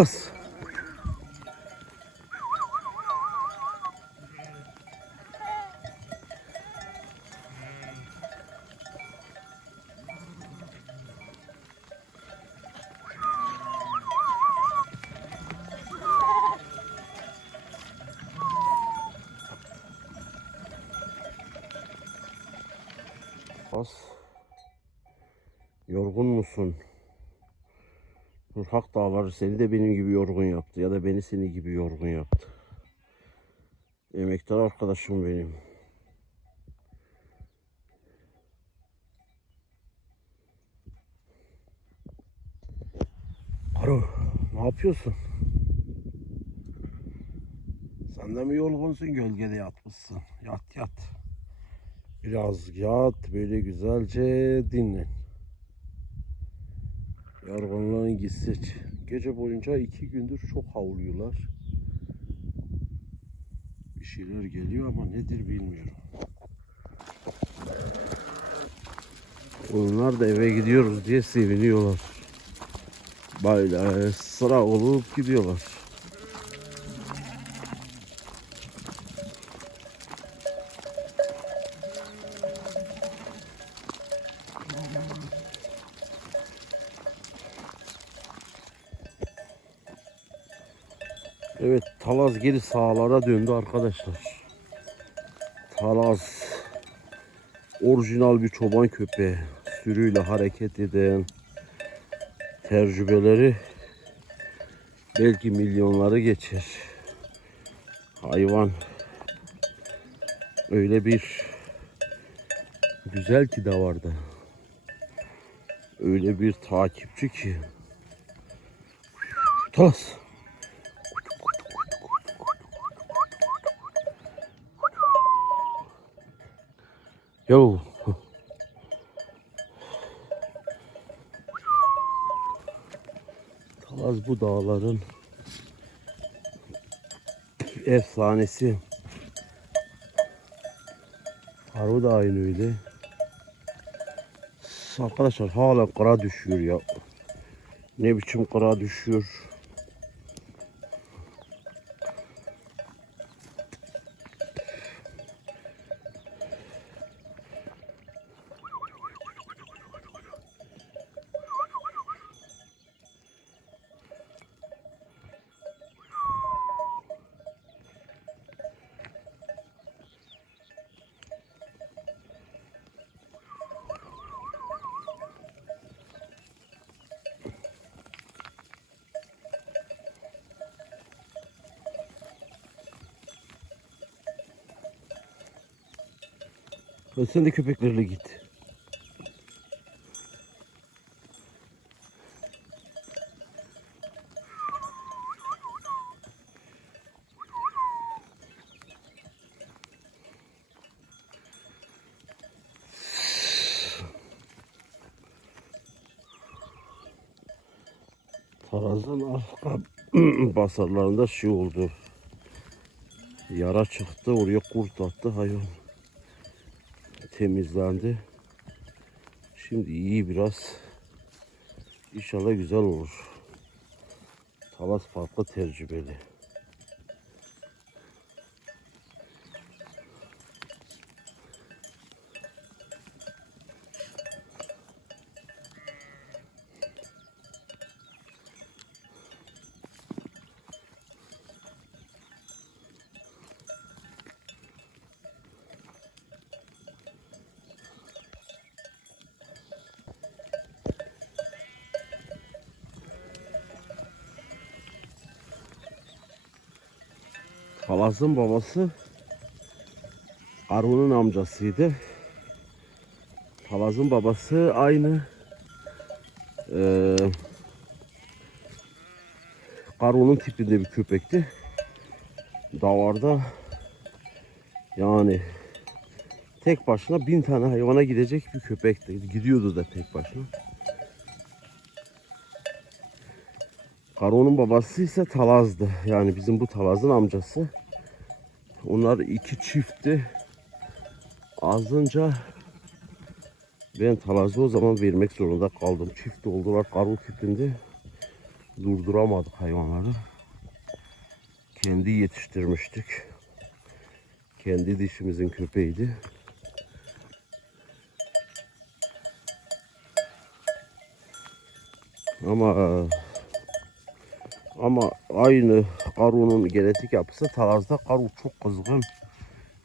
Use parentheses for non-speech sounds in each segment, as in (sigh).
Talas. Nurhak dağları seni de benim gibi yorgun yaptı ya da beni seni gibi yorgun yaptı. Emektar arkadaşım benim. Aro, ne yapıyorsun? Sen de mi yorgunsun gölgede yatmışsın? Yat yat. Biraz yat böyle güzelce dinlen. Yorgunluğun gitsin. Gece boyunca iki gündür çok havlıyorlar. Bir şeyler geliyor ama nedir bilmiyorum. Onlar da eve gidiyoruz diye seviniyorlar. Böyle sıra olup gidiyorlar. Evet Talaz geri sahalara döndü arkadaşlar. Talaz orijinal bir çoban köpeği sürüyle hareket eden tecrübeleri belki milyonları geçer. Hayvan öyle bir güzel ki de vardı. Öyle bir takipçi ki. Talaz. Yo. Talaz bu dağların efsanesi. Harbi da aynı öyle. Arkadaşlar hala kara düşüyor ya. Ne biçim kara düşüyor. Hadi sen de köpeklerle git. Tarazın arka (clears throat) basarlarında şey oldu. Yara çıktı oraya kurt attı hayvan temizlendi. Şimdi iyi biraz. İnşallah güzel olur. Talas farklı tecrübeli. Palaz'ın babası Arun'un amcasıydı. Palaz'ın babası aynı eee Karun'un tipinde bir köpekti. Davarda yani tek başına bin tane hayvana gidecek bir köpekti. Gidiyordu da tek başına. Karo'nun babası ise Talaz'dı. Yani bizim bu Talaz'ın amcası. Onlar iki çiftti. Azınca ben Talaz'ı o zaman vermek zorunda kaldım. Çift oldular Karo tipinde. Durduramadık hayvanları. Kendi yetiştirmiştik. Kendi dişimizin köpeğiydi. Ama ama aynı Karu'nun genetik yapısı Taraz'da Karu çok kızgın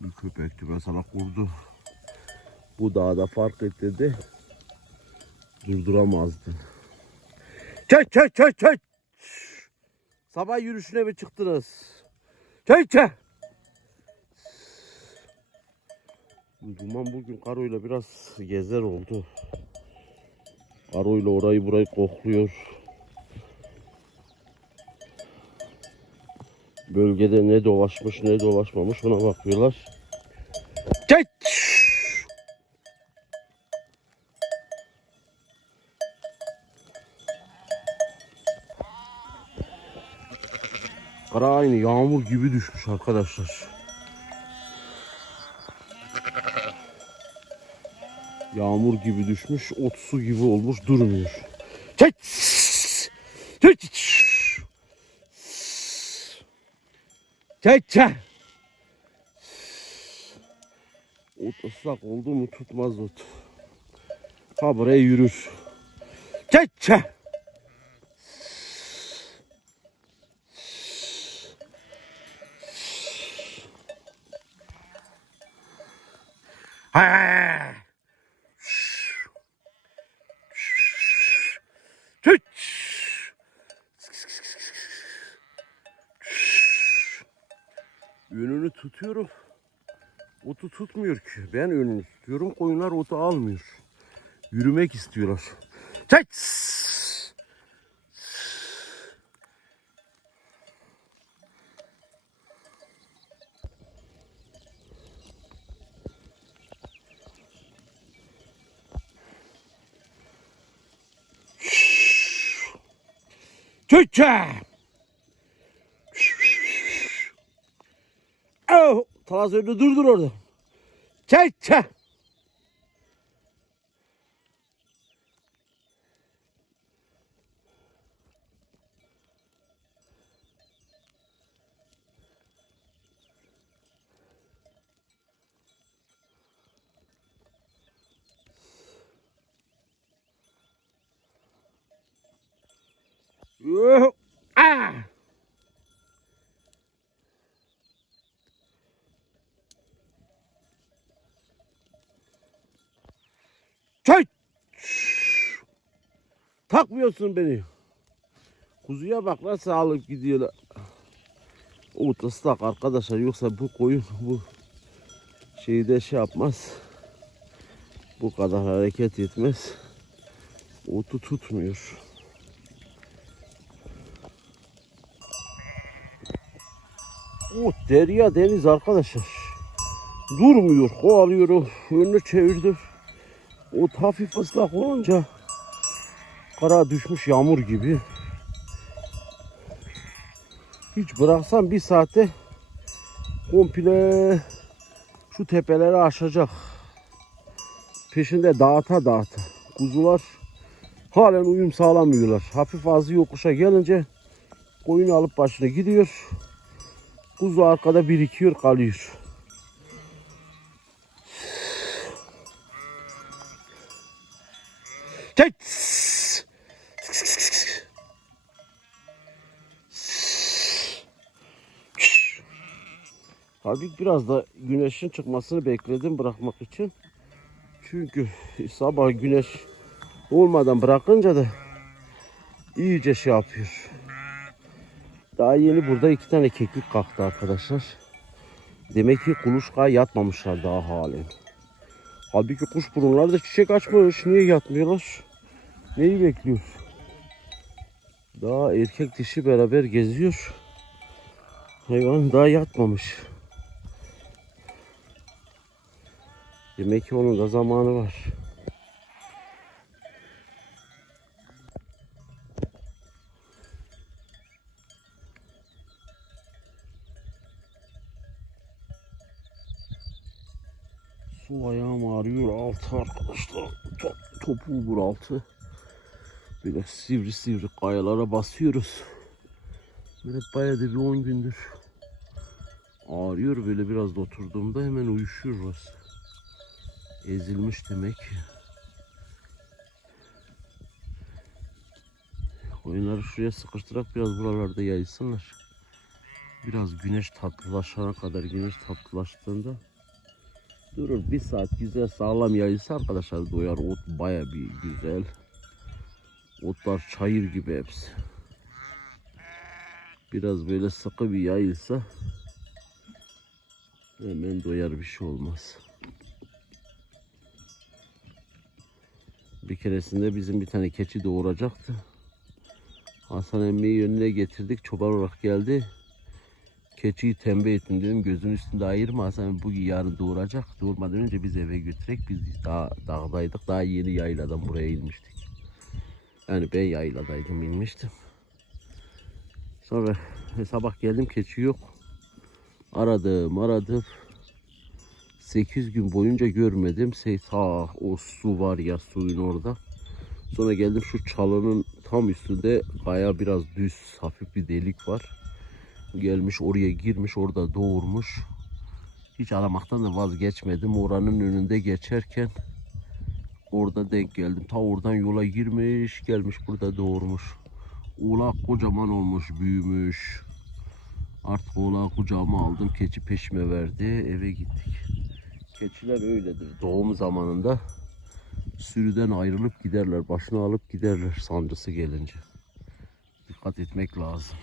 bir köpekti. Mesela kurdu bu dağda fark ettirdi. Durduramazdı. Çek çek çek çek. Sabah yürüyüşüne mi çıktınız? Çek çek. Duman bugün Karo'yla biraz gezer oldu. Karo'yla orayı burayı kokluyor. Bölgede ne dolaşmış ne dolaşmamış ona bakıyorlar. Çek! Kara aynı yağmur gibi düşmüş arkadaşlar. Yağmur gibi düşmüş, ot su gibi olmuş durmuyor. Çek! Çek! Çek! Ot ıslak oldu mu tutmaz ot. Ha buraya yürür. Çek! Çek! Ha! Çek! Önünü tutuyorum. Otu tutmuyor ki. Ben önünü tutuyorum. Koyunlar otu almıyor. Yürümek istiyorlar. Çek! Türkçe! Talasörünü durdur orada. Çek çek. Oh, Takmıyorsun beni. Kuzuya bak nasıl alıp gidiyorlar. Umut ıslak arkadaşlar yoksa bu koyun bu şeyde şey yapmaz. Bu kadar hareket etmez. Otu tutmuyor. O derya deniz arkadaşlar. Durmuyor. Kovalıyor. Önünü çevirdi. O hafif ıslak olunca kara düşmüş yağmur gibi. Hiç bıraksam bir saate komple şu tepeleri aşacak. Peşinde dağıta dağıta. Kuzular halen uyum sağlamıyorlar. Hafif ağzı yokuşa gelince koyunu alıp başına gidiyor. Kuzu arkada birikiyor kalıyor. Çek! Halbuki biraz da güneşin çıkmasını bekledim bırakmak için. Çünkü sabah güneş olmadan bırakınca da iyice şey yapıyor. Daha yeni burada iki tane keklik kalktı arkadaşlar. Demek ki kuluçkaya yatmamışlar daha halen. Halbuki kuş burunları da çiçek açmış. Niye yatmıyorlar? Neyi bekliyor? Daha erkek dişi beraber geziyor. Hayvan daha yatmamış. Demek ki onun da zamanı var. Su ayağım ağrıyor altı arkadaşlar. Top, topuğu altı. Böyle sivri sivri kayalara basıyoruz. Böyle bayağı bir 10 gündür ağrıyor böyle biraz da oturduğumda hemen uyuşuyor burası. Ezilmiş demek. Koyunları şuraya sıkıştırarak biraz buralarda yaysınlar. Biraz güneş tatlılaşana kadar güneş tatlılaştığında durur. Bir saat güzel sağlam yayılsa arkadaşlar doyar. Ot baya bir güzel. Otlar çayır gibi hepsi. Biraz böyle sıkı bir yayılsa hemen doyar bir şey olmaz. Bir keresinde bizim bir tane keçi doğuracaktı. Hasan emmiyi önüne getirdik. Çoban olarak geldi. Keçiyi tembih ettim dedim. Gözün üstünde ayırma Hasan bu yarın doğuracak. Doğurmadan önce biz eve götürek. Biz daha dağdaydık. Daha yeni yayladan buraya inmiştik. Yani ben yayladaydım inmiştim. Sonra sabah geldim keçi yok. Aradım aradım. 8 gün boyunca görmedim. Şey, ta o su var ya suyun orada. Sonra geldim şu çalının tam üstünde baya biraz düz hafif bir delik var. Gelmiş oraya girmiş orada doğurmuş. Hiç aramaktan da vazgeçmedim. Oranın önünde geçerken orada denk geldim. Ta oradan yola girmiş gelmiş burada doğurmuş. Oğlak kocaman olmuş büyümüş. Artık oğlağı kucağıma aldım. Keçi peşime verdi. Eve gittik. Keçiler öyledir. Doğum zamanında sürüden ayrılıp giderler. Başını alıp giderler sancısı gelince. Dikkat etmek lazım.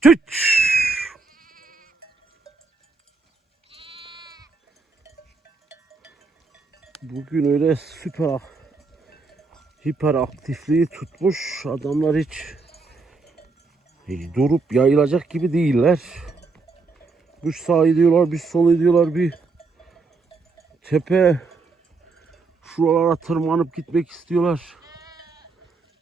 Çüç! Bugün öyle süper hiperaktifliği tutmuş. Adamlar hiç, durup yayılacak gibi değiller. Bir sağ ediyorlar, bir sol ediyorlar, bir tepe şuralara tırmanıp gitmek istiyorlar.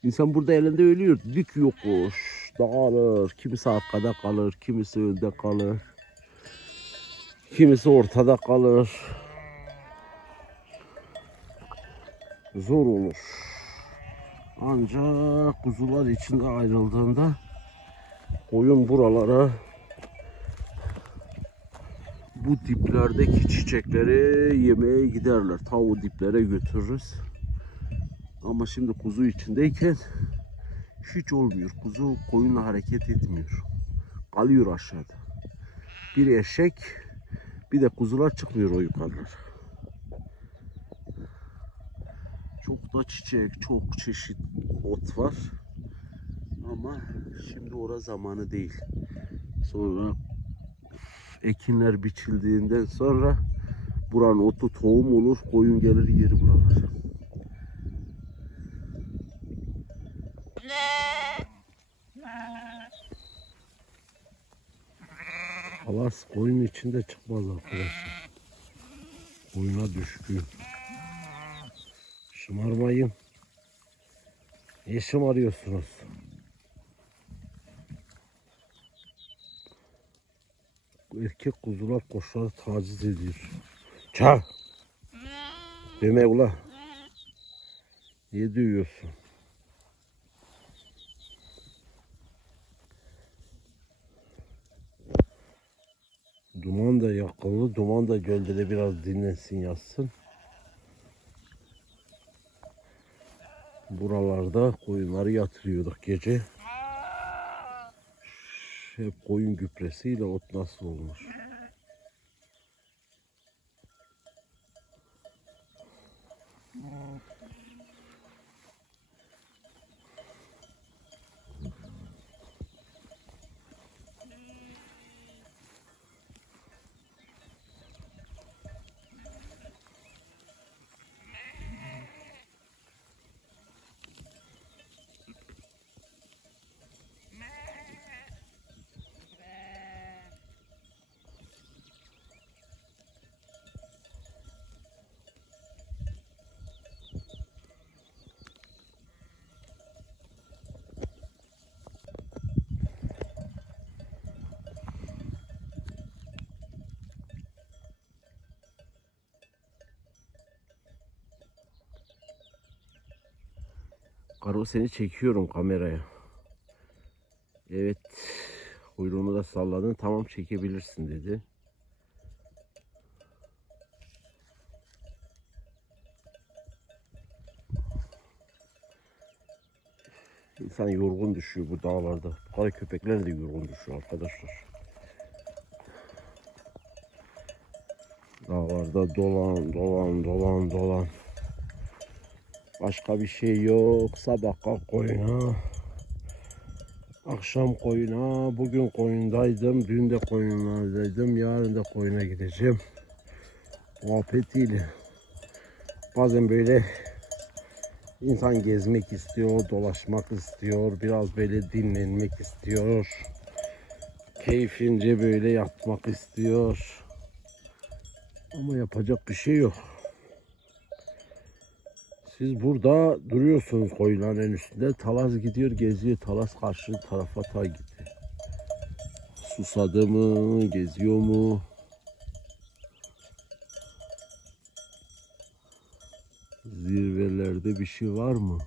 İnsan burada elinde ölüyor. Dik yokuş, dağılır. Kimisi arkada kalır, kimisi önde kalır. Kimisi ortada kalır. Zor olur. Ancak kuzular içinde ayrıldığında koyun buralara bu diplerdeki çiçekleri yemeye giderler. Ta o diplere götürürüz. Ama şimdi kuzu içindeyken hiç olmuyor. Kuzu koyunla hareket etmiyor. Kalıyor aşağıda. Bir eşek bir de kuzular çıkmıyor o yukarılar. Çok da çiçek, çok çeşit ot var. Ama şimdi ora zamanı değil. Sonra ekinler biçildiğinden sonra buranın otu tohum olur, koyun gelir yeri buralar. Alas koyun içinde çıkmaz arkadaşlar. Koyuna düşkün. Şımarmayın. Niye şımarıyorsunuz? Erkek kuzular koşları taciz ediyor. Ça! Deme ula. Niye duyuyorsun? Duman da yakılı, duman da gölde de biraz dinlensin yatsın. Buralarda koyunları yatırıyorduk gece. Hep koyun gübresiyle ot nasıl olmuş? Hmm. Karo seni çekiyorum kameraya. Evet. Kuyruğunu da salladın. Tamam çekebilirsin dedi. İnsan yorgun düşüyor bu dağlarda. Kara köpekler de yorgun düşüyor arkadaşlar. Dağlarda dolan dolan dolan dolan. Başka bir şey yok. Sabah koyuna. Akşam koyuna. Bugün koyundaydım. Dün de koyunlardaydım. Yarın da koyuna gideceğim. Muhabbetiyle. Bazen böyle insan gezmek istiyor, dolaşmak istiyor, biraz böyle dinlenmek istiyor. Keyfince böyle yatmak istiyor. Ama yapacak bir şey yok. Siz burada duruyorsunuz koyuların en üstünde. Talas gidiyor geziyor. Talas karşı tarafa ta gitti. Susadı mı? Geziyor mu? Zirvelerde bir şey var mı?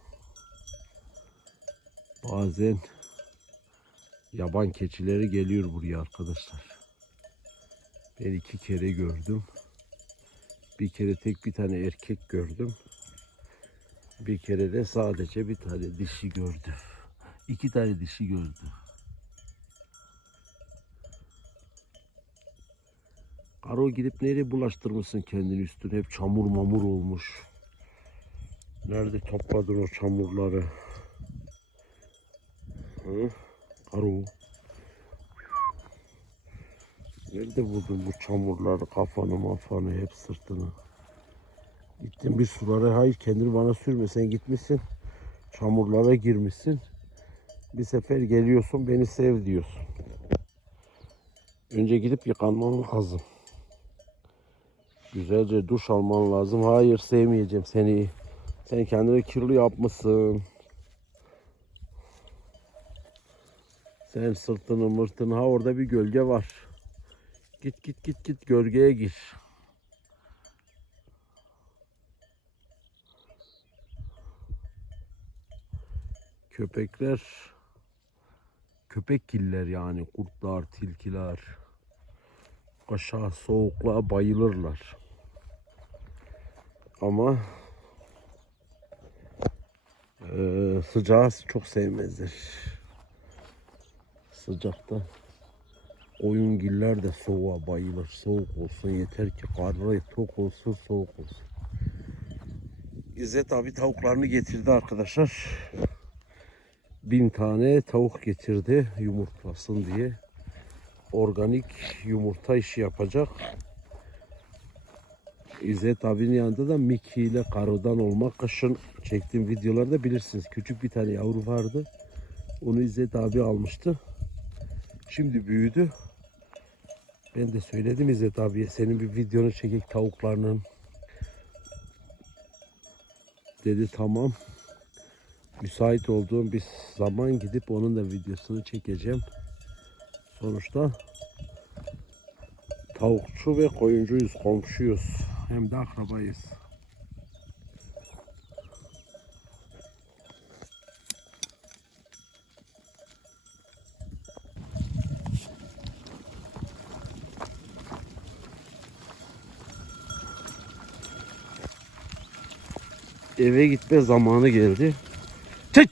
Bazen yaban keçileri geliyor buraya arkadaşlar. Ben iki kere gördüm. Bir kere tek bir tane erkek gördüm. Bir kere de sadece bir tane dişi gördüm. İki tane dişi gördüm. Karo gidip nereye bulaştırmışsın kendini üstüne hep çamur mamur olmuş. Nerede topladın o çamurları? Hı? Karo. Nerede buldun bu çamurları, kafanı mafanı, hep sırtını? Gittin bir sulara, hayır kendini bana sürme, sen gitmişsin. Çamurlara girmişsin. Bir sefer geliyorsun, beni sev diyorsun. Önce gidip yıkanman lazım. Güzelce duş alman lazım. Hayır sevmeyeceğim seni. Sen kendini kirli yapmışsın. Sen sırtını mırtını ha orada bir gölge var. Git git git git gölgeye gir. Köpekler köpekgiller yani kurtlar, tilkiler aşağı soğukluğa bayılırlar. Ama eee sıcağı çok sevmezler. Sıcakta Oyungiller de soğuğa bayılır. Soğuk olsun yeter ki karnı tok olsun soğuk olsun. İzzet abi tavuklarını getirdi arkadaşlar. Bin tane tavuk getirdi yumurtlasın diye. Organik yumurta işi yapacak. İzzet abinin yanında da Miki ile Karo'dan olma kışın çektiğim videolarda bilirsiniz. Küçük bir tane yavru vardı. Onu İzzet abi almıştı. Şimdi büyüdü. Ben de söyledim İzzet abiye senin bir videonu çekek tavuklarının. Dedi tamam. Müsait olduğum bir zaman gidip onun da videosunu çekeceğim. Sonuçta tavukçu ve koyuncuyuz, komşuyuz. Hem de akrabayız. eve gitme zamanı geldi. 这。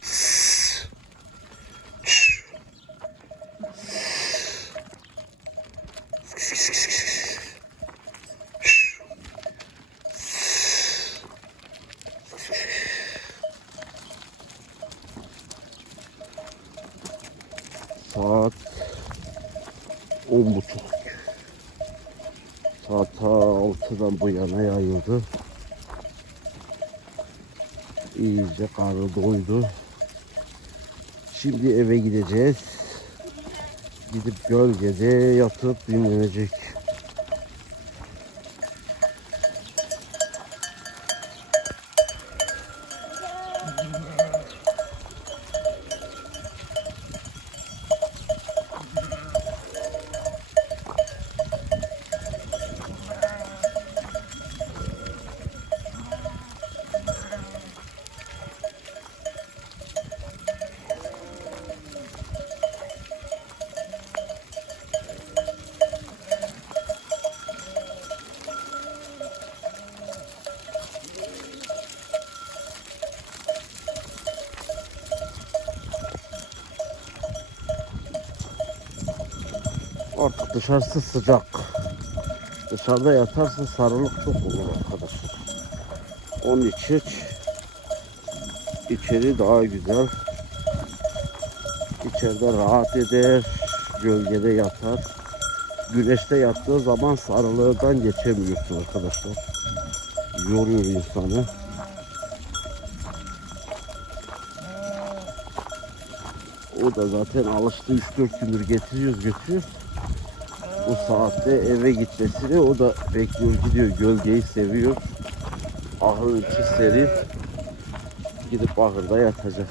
İyice karnı doydu. Şimdi eve gideceğiz. Gidip gölgede yatıp dinlenecek. Dışarısı sıcak. Dışarıda yatarsa sarılık çok olur arkadaşlar. Onun için içeri daha güzel. İçeride rahat eder, gölgede yatar. Güneşte yattığı zaman sarılığından geçemiyorsun arkadaşlar. Yoruyor insanı. O da zaten alıştı 3-4 gündür getiriyoruz götürüyoruz. Bu saatte eve gitmesini o da bekliyor gidiyor gölgeyi seviyor. Ahırın içi serin. Gidip ahırda yatacak.